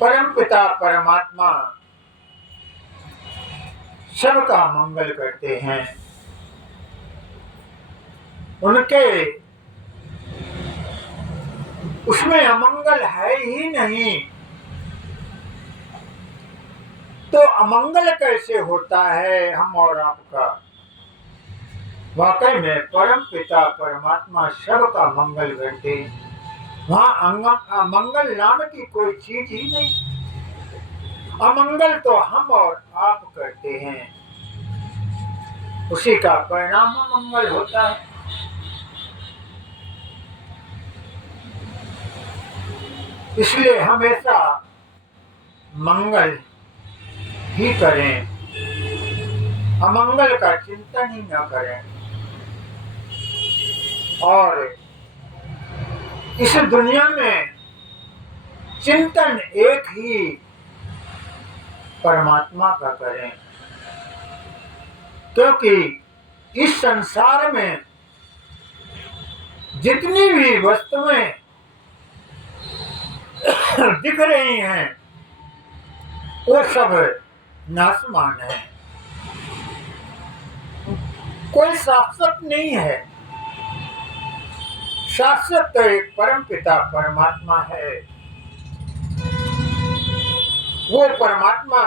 परमपिता परमात्मा सबका मंगल करते हैं। उनके उसमें अमंगल है ही नहीं, तो अमंगल कैसे होता है हम और आपका? वाकई में परम पिता परमात्मा सबका मंगल करते हैं। वहाँ मंगल नाम की कोई चीज ही नहीं। अमंगल तो हम और आप करते हैं, उसी का परिणाम अमंगल होता है। इसलिए हमेशा मंगल ही करें, अमंगल का चिंतन ही न करें। और इस दुनिया में चिंतन एक ही परमात्मा का करें, क्योंकि इस संसार में जितनी भी वस्तुएं दिख रही हैं वो सब नाशवान है, कोई शाश्वत नहीं है। शाश्वत तो एक परम पिता परमात्मा है। वो परमात्मा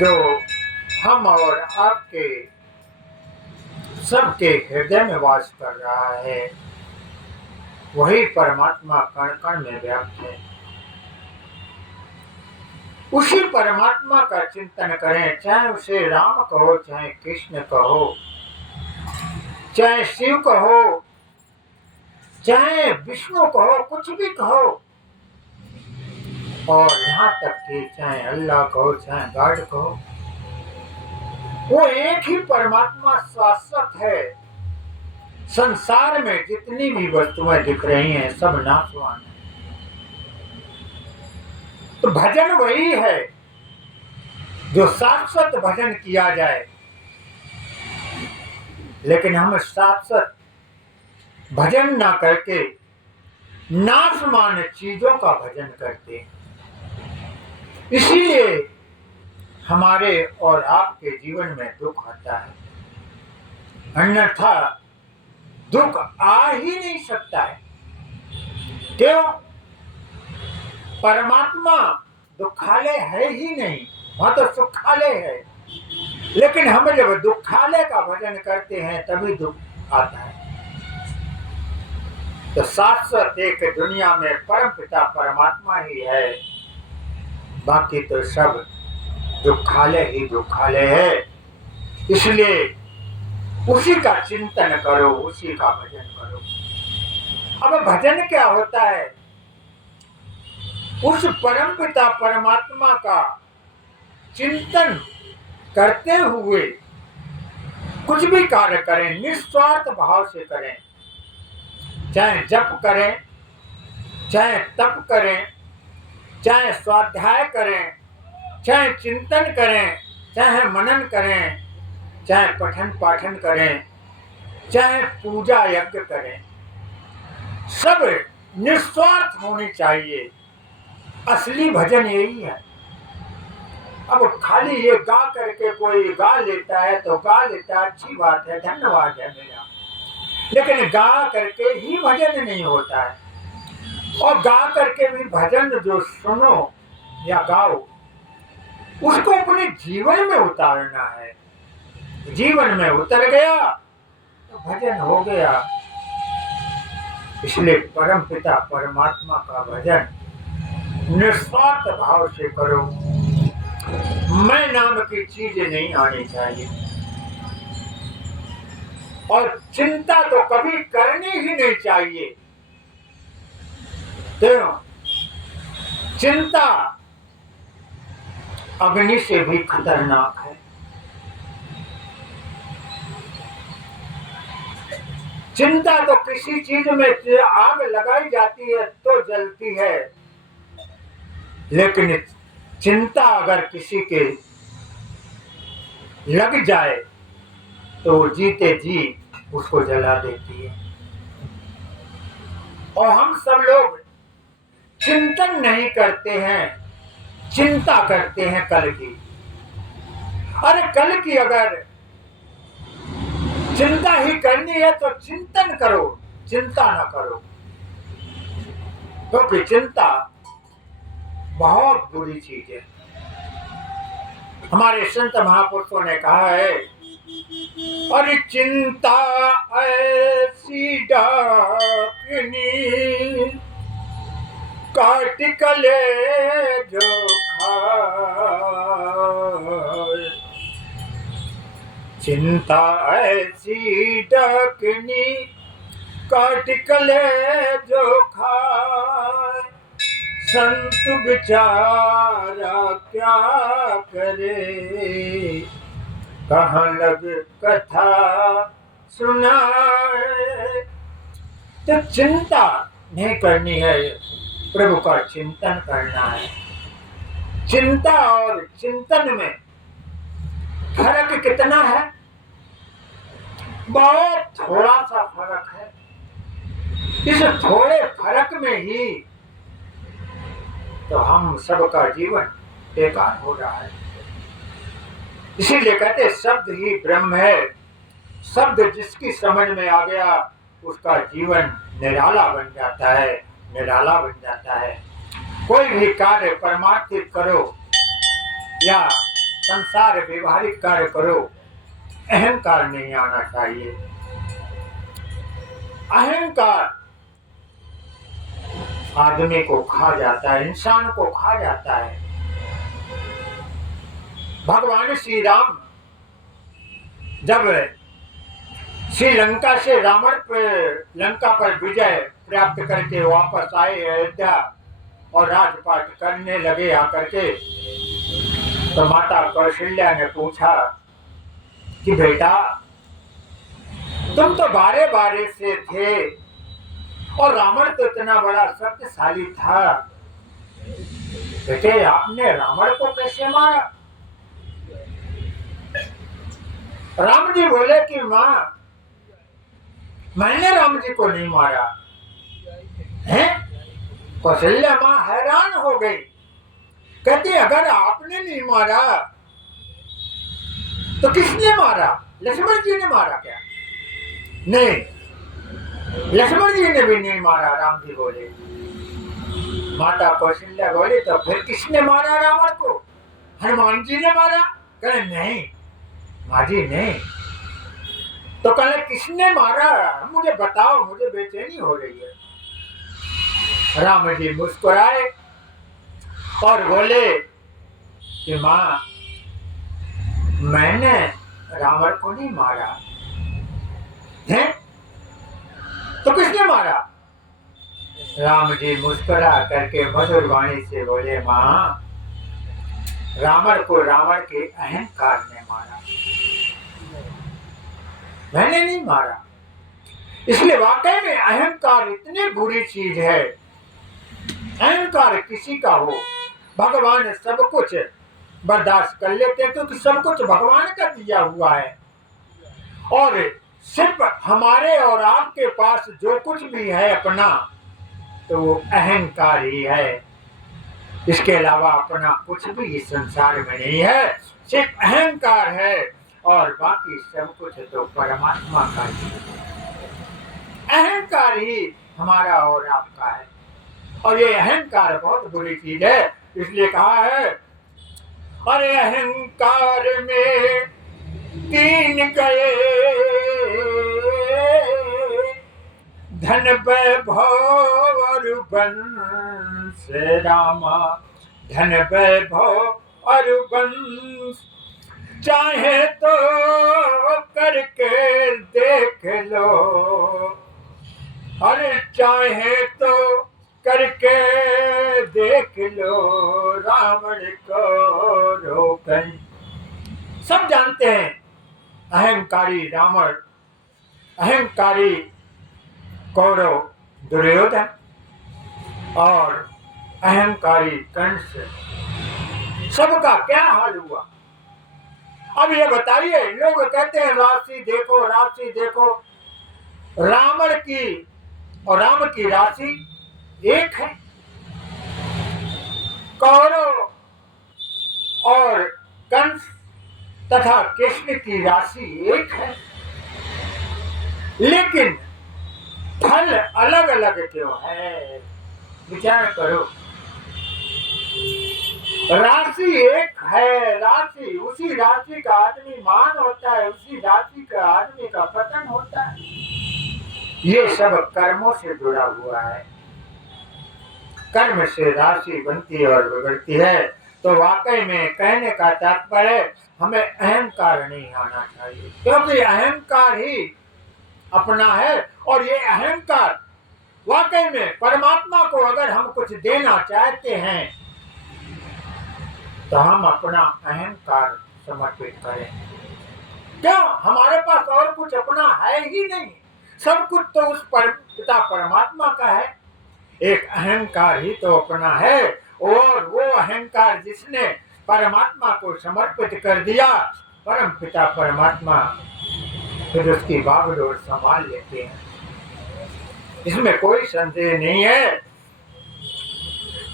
जो हम और आपके सबके हृदय में वास कर रहा है, वही परमात्मा कण कण में व्याप्त है। उसी परमात्मा का चिंतन करें, चाहे उसे राम कहो, चाहे कृष्ण कहो, चाहे शिव कहो, चाहे विष्णु कहो, कुछ भी कहो, और यहाँ तक कि चाहे अल्लाह कहो, चाहे गॉड कहो, वो एक ही परमात्मा शाश्वत है। संसार में जितनी भी वस्तुएं दिख रही हैं सब नाशवान है। तो भजन वही है जो शाश्वत भजन किया जाए, लेकिन हम शाश्वत भजन ना करके नाशवान चीजों का भजन करते हैं। इसीलिए हमारे और आपके जीवन में दुख आता है, अन्यथा दुख आ ही नहीं सकता है। क्यों? परमात्मा दुखालय है ही नहीं, वहां तो सुखालय है। लेकिन हम जब दुखालय का भजन करते हैं तभी दुख आता है। तो शाश्वत एक दुनिया में परम पिता परमात्मा ही है, बाकी तो सब दुखालय ही दुखालय है। इसलिए उसी का चिंतन करो, उसी का भजन करो। अब भजन क्या होता है? उस परम पिता परमात्मा का चिंतन करते हुए कुछ भी कार्य करें, निस्वार्थ भाव से करें। चाहे जप करें, चाहे तप करें, चाहे स्वाध्याय करें, चाहे चिंतन करें, चाहे मनन करें, चाहे पठन पाठन करें, चाहे पूजा यज्ञ करें, सब निस्वार्थ होनी चाहिए। असली भजन यही है। अब खाली ये गा करके कोई गा लेता है तो गा लेता है, अच्छी बात है, धन्यवाद है मेरा, लेकिन गा करके ही भजन नहीं होता है। और गा करके भी भजन जो सुनो या गाओ, उसको अपने जीवन में उतारना है। जीवन में उतर गया तो भजन हो गया। इसलिए परम पिता परमात्मा का भजन निस्वार्थ भाव से करो। मैं नाम की चीज नहीं आनी चाहिए, और चिंता तो कभी करनी ही नहीं चाहिए। क्यों? चिंता अग्नि से भी खतरनाक है। चिंता तो किसी चीज में आग लगाई जाती है तो जलती है, लेकिन चिंता अगर किसी के लग जाए तो जीते जी उसको जला देती है। और हम सब लोग चिंतन नहीं करते हैं, चिंता करते हैं कल की। अरे कल की अगर चिंता ही करनी है तो चिंतन करो, चिंता ना करो, क्योंकि चिंता बहुत बुरी चीज है। हमारे संत महापुरुषों ने कहा है, अरे चिंता ऐसी डाकनी काट कले जो खाए, चिंता ऐसी डाकनी काट कले जो खाए, संत बेचारा क्या करे, कहाँ लग कथा सुनाए। तो चिंता नहीं करनी है, प्रभु का चिंतन करना है। चिंता और चिंतन में फर्क कितना है? बहुत थोड़ा सा फर्क है। इस थोड़े फर्क में ही तो हम सबका जीवन बेकार हो रहा है। इसीलिए कहते शब्द ही ब्रह्म है। शब्द जिसकी समझ में आ गया उसका जीवन निराला बन जाता है, निराला बन जाता है। कोई भी कार्य परमार्थिक करो या संसार व्यवहारिक कार्य करो, अहंकार नहीं आना चाहिए। अहंकार आदमी को खा जाता है, इंसान को खा जाता है। भगवान श्री राम जब श्रीलंका से रावण पर लंका पर विजय प्राप्त करके वापस आए अयोध्या और राजपाट करने लगे आकर के, तो माता कौशल्या ने पूछा कि बेटा तुम तो बारे बारे से थे और रावण तो इतना बड़ा शक्तिशाली था, बेटे आपने रावण को कैसे मारा? राम जी बोले कि माँ मैंने राम जी को नहीं मारा है। कौशल्या माँ हैरान हो गई, कहती अगर आपने नहीं मारा तो किसने मारा? लक्ष्मण जी ने मारा क्या? नहीं, लक्ष्मण जी ने भी नहीं मारा, राम जी बोले। माता कौशल्या बोली तो फिर किसने मारा रावण को? हनुमान जी ने मारा? कहे नहीं माँ जी नहीं। तो कहे किसने मारा? मुझे बताओ, मुझे बेचैनी हो रही है। राम जी मुस्कुराए और बोले कि माँ मैंने रावण को नहीं मारा है, तो किसने मारा? राम जी मुस्कुरा करके मधुर वाणी से बोले माँ रावण को रावण के अहंकार ने मारा, मैंने नहीं मारा। इसलिए वाकई में अहंकार इतनी बुरी चीज है। अहंकार किसी का हो, भगवान सब कुछ बर्दाश्त कर लेते हैं क्योंकि सब कुछ भगवान का दिया हुआ है। और सिर्फ हमारे और आपके पास जो कुछ भी है अपना, तो वो अहंकार ही है। इसके अलावा अपना कुछ भी इस संसार में नहीं है, सिर्फ अहंकार है और बाकी सब कुछ तो परमात्मा का ही है। अहंकार ही हमारा और आपका है और ये अहंकार बहुत बुरी चीज है। इसलिए कहा है अरे अहंकार में तीन गए, धन वैभव और वंश रामा, धन वैभव और वंश, चाहे तो करके देख लो, अरे चाहे तो करके देख लो, रावण को रोकन। सब जानते हैं अहंकारी रावण, अहंकारी कौरव दुर्योधन और अहंकारी कंस, सबका क्या हाल हुआ? अब ये बताइए, लोग कहते हैं राशि देखो, राशि देखो। रावण की और राम की राशि एक है, कौरव और कंस तथा कृष्ण की राशि एक है, लेकिन फल अलग अलग क्यों है? विचार करो। राशि एक है, राशि उसी राशि का आदमी मान होता है, उसी राशि का आदमी का पतन होता है। ये सब कर्मों से जुड़ा हुआ है। कर्म से राशि बनती है और बिगड़ती है। तो वाकई में कहने का तात्पर्य हमें अहंकार नहीं आना चाहिए, क्योंकि अहंकार ही अपना है। और ये अहंकार वाकई में परमात्मा को अगर हम कुछ देना चाहते हैं तो हम अपना अहंकार समर्पित करें। क्यों? हमारे पास और कुछ अपना है ही नहीं, सब कुछ तो उस पिता परमात्मा का है। एक अहंकार ही तो अपना है, और वो अहंकार जिसने परमात्मा को समर्पित कर दिया, परम पिता परमात्मा फिर उसकी बागडोर संभाल लेते हैं, इसमें कोई संदेह नहीं है।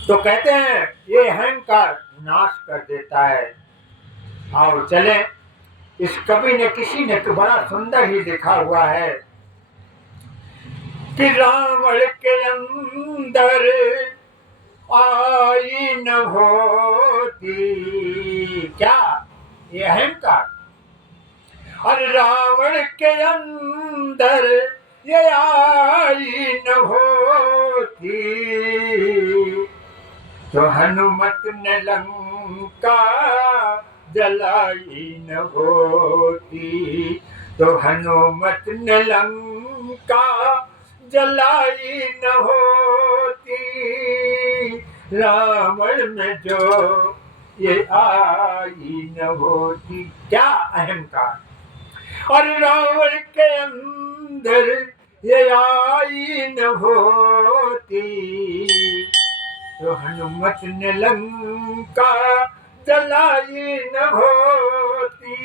तो कहते हैं ये अहंकार नाश कर देता है। और चले, इस कवि ने किसी ने बड़ा सुंदर ही लिखा हुआ है कि रावण के अंदर आई न होती, क्या ये अहंकार? और रावण के अंदर ये आई न होती, तो हनुमत ने लंका जलाई न होती, तो हनुमत ने लंका जलाई न होती, रावण में जो ये आई न होती। क्या अहंकार! और रावण के अंदर ये आई न होती, तो हनुमत ने लंका जलाई न होती,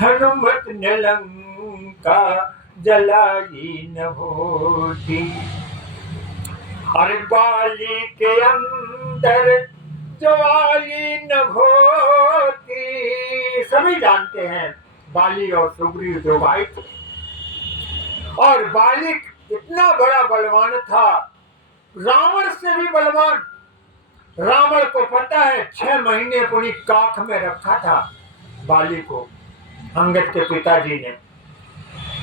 हनुमत ने लंका जलाई न होती। अरे बाली के अंदर जो आई न होती, सभी जानते हैं बाली और सुग्रीव दो भाई थे, और बाली इतना बड़ा बलवान था, रावण से भी बलवान। रावण को पता है 6 महीने अपनी काख में रखा था बाली को, अंगद के पिताजी ने।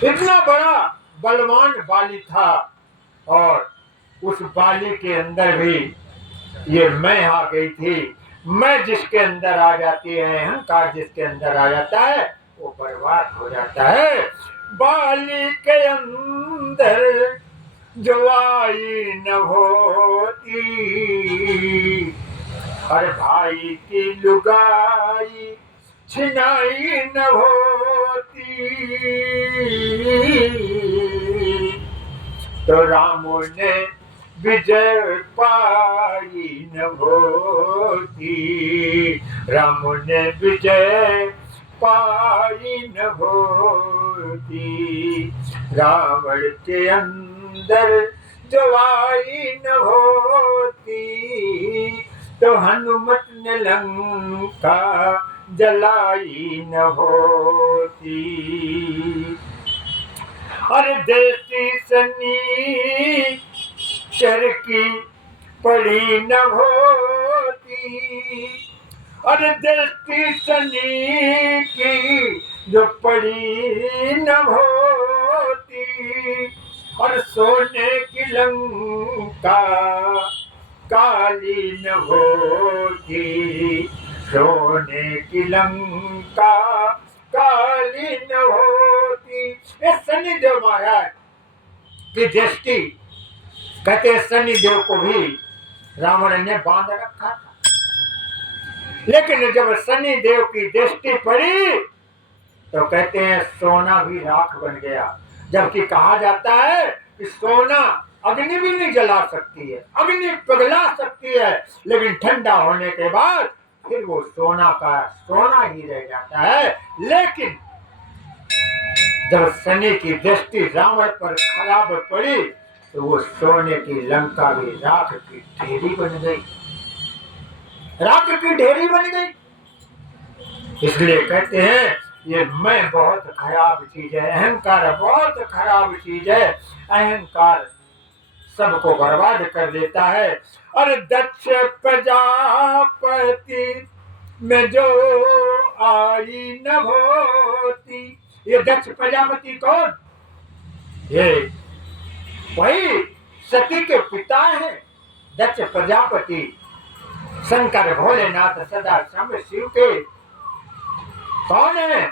इतना बड़ा बलवान बाली था, और उस बाली के अंदर भी ये मैं आ गई थी। मैं जिसके अंदर आ जाती है, अहंकार जिसके अंदर आ जाता है, वो बर्बाद हो जाता है। बाली के अंदर जो आई न होती, हर भाई की लुगाई छिनाई न होती, तो रामो ने विजय पाई न होती, राम ने विजय पाई न होती, रावण के अंदर जो आई न होती, तो हनुमत ने लंका जलाई न होती। अरे देसी सनी चर की पड़ी न होती, अरे देसी सनी की जो पड़ी न होती, और सोने की लंका काली न होती, सोने की लंका काली न होती। ये शनिदेव महाराज की दृष्टि, कहते शनिदेव को भी रावण ने बांध रखा था, लेकिन जब शनिदेव की दृष्टि पड़ी तो कहते हैं सोना भी राख बन गया। जबकि कहा जाता है कि सोना अग्नि भी नहीं जला सकती है, अग्नि पिघला सकती है, लेकिन ठंडा होने के बाद फिर वो सोना का सोना ही रह जाता है। लेकिन जब शनि की दृष्टि रावण पर खराब पड़ी तो वो सोने की लंका भी राख की ढेरी बन गई। राख की ढेरी बन गई। इसलिए कहते हैं ये मैं बहुत खराब चीज है, अहंकार बहुत खराब चीज है। अहंकार सबको बर्बाद कर देता है। और दक्ष प्रजापति में जो आई न होती। ये दक्ष प्रजापति कौन? ये वही सती के पिता हैं, दक्ष प्रजापति। शंकर भोलेनाथ सदा शंभ शिव के कौन है?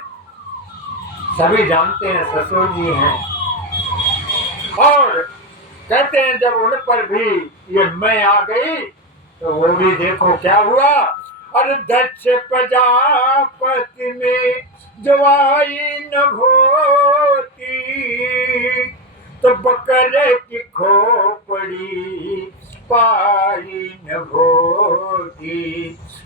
सभी जानते हैं, ससुर जी हैं। और कहते हैं जब उन पर भी ये मैं आ गई तो वो भी देखो क्या हुआ। और दक्ष प्रजापति में जो आई न होती तो बकरे की खोपड़ी पाई न होती।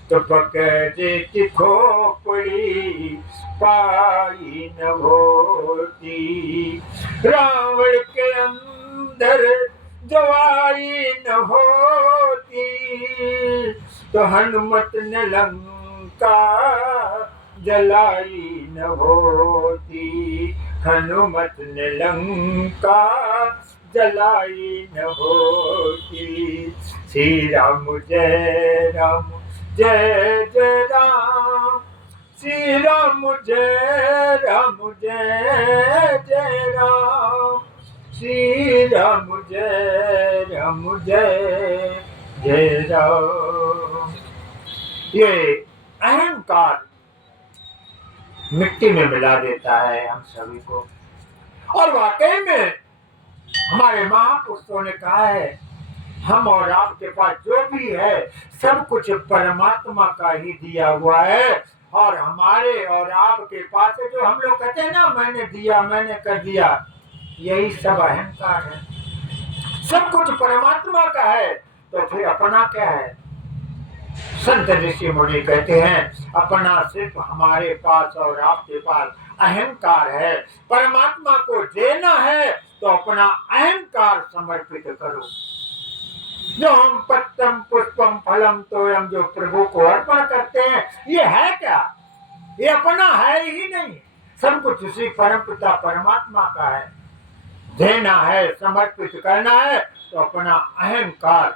तो बकरे की खोपड़ी पाई न होती। रावण के अंदर जो आई न होती तो हनुमत ने लंका जलाई न होती। हनुमत ने लंका जलाई न होती। श्री राम जय राम जय जय राम। श्री राम जय राम जय जय राम। श्री राम जय जय राम। ये अहंकार मिट्टी में मिला देता है हम सभी को। और वाकई में हमारे महापुरुषों ने कहा है हम और आपके पास जो भी है सब कुछ परमात्मा का ही दिया हुआ है। और हमारे और आपके पास है जो हम लोग कहते हैं ना मैंने दिया, मैंने कर दिया, यही सब अहंकार है। सब कुछ परमात्मा का है तो फिर अपना क्या है? संत ऋषि मुनि कहते हैं अपना सिर्फ हमारे पास और आपके पास अहंकार है। परमात्मा को देना है तो अपना अहंकार समर्पित करो। जो हम पत्तम पुष्पम फलम तोयम जो प्रभु को अर्पण करते हैं ये है क्या? ये अपना है ही नहीं। सब कुछ उसी परमपिता परमात्मा का है। देना है, समर्पित करना है तो अपना अहंकार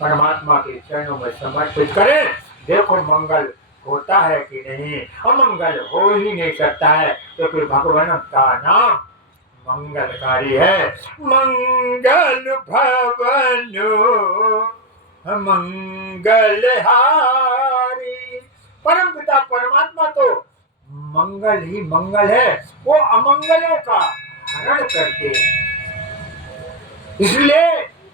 परमात्मा के चरणों में समर्पित करें। देखो मंगल होता है कि नहीं। अमंगल हो ही नहीं सकता है क्योंकि भगवान का नाम मंगलकारी है। मंगल भवनो मंगलहारी। परमपिता परमात्मा तो मंगल ही मंगल है। वो अमंगलों का हरण करते हैं। इसलिए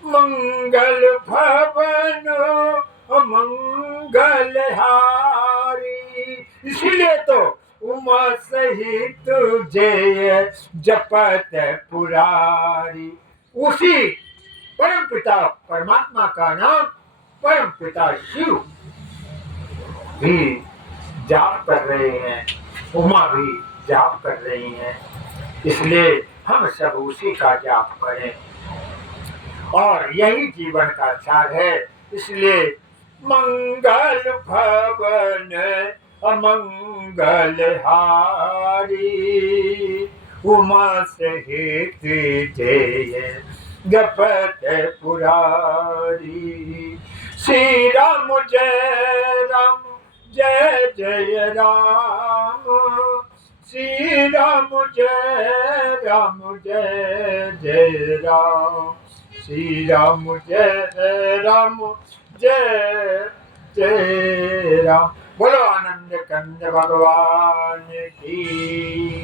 मंगल भवनो मंगलहारी। इसलिए तो उमा सहित जय जपत पुरारी। उसी परमपिता परमात्मा का नाम परमपिता शिव भी जाप कर रहे हैं, उमा भी जाप कर रही हैं। इसलिए हम सब उसी का जाप करें और यही जीवन का सार है। इसलिए मंगल भवन अमंगलहारी। उमा सहित जय जपत पुरारी। श्री राम जय जय राम। श्री राम जय जय राम। श्री राम जय जय राम। बोलो आनंद कंद भगवान की।